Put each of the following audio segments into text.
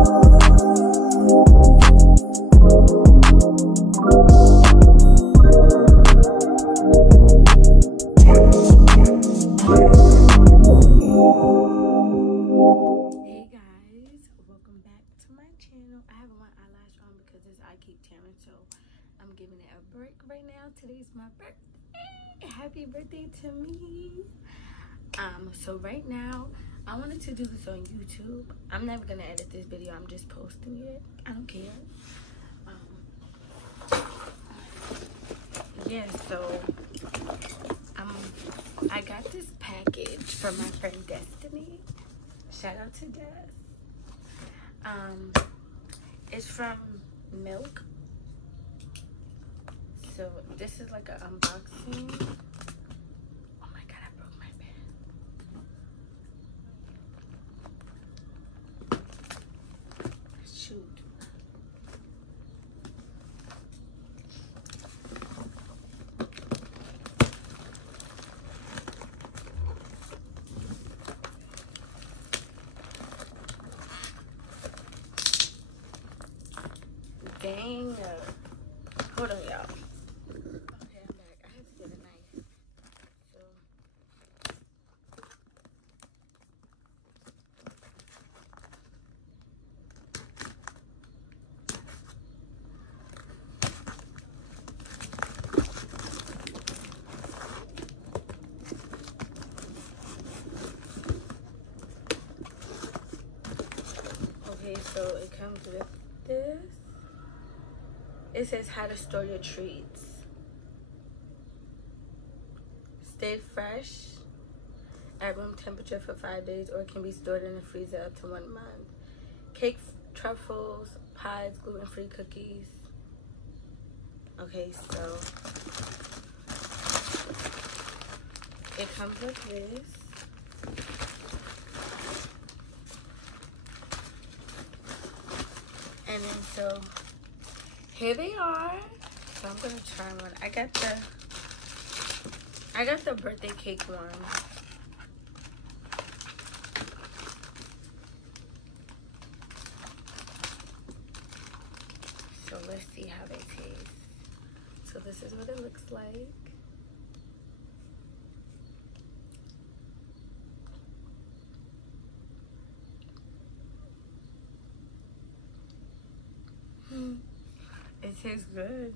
I'm giving it a break right now. Today's my birthday. Happy birthday to me. So right now I wanted to do this on YouTube. I'm never gonna edit this video, I'm just posting it. I don't care. Yeah, so I got this package from my friend Destiny. Shout out to Des. It's from Milk. So this is like an unboxing. Oh my god, I broke my pen. Shoot. Dang. Hold on, y'all. Okay, I'm back. I have to get a knife. Okay, so it comes with this. It says how to store your treats. Stay fresh at room temperature for 5 days, or it can be stored in the freezer up to 1 month. Cake, truffles, pies, gluten-free cookies. Okay, so it comes with this. And then so here they are. So I'm gonna try one. I got the birthday cake one. So let's see how they taste. So this is what it looks like. It tastes good.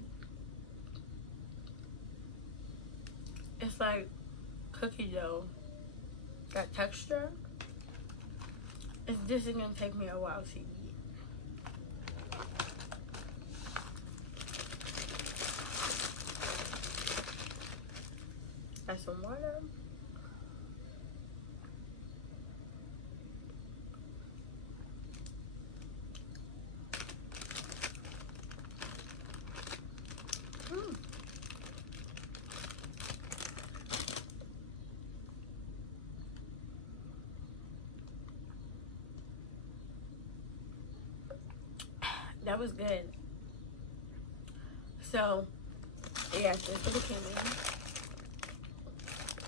It's like cookie dough. That texture. This is gonna take me a while to eat. Got some water. That was good. So, yeah, this is what it came in.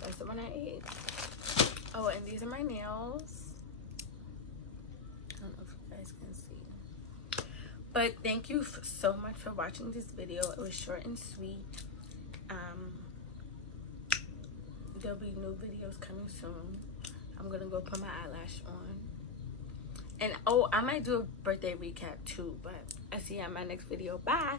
That's the one I ate. Oh, and these are my nails. I don't know if you guys can see. But thank you so much for watching this video. It was short and sweet. There'll be new videos coming soon. I'm gonna go put my eyelash on. And oh, I might do a birthday recap too, but I'll see you on my next video. Bye.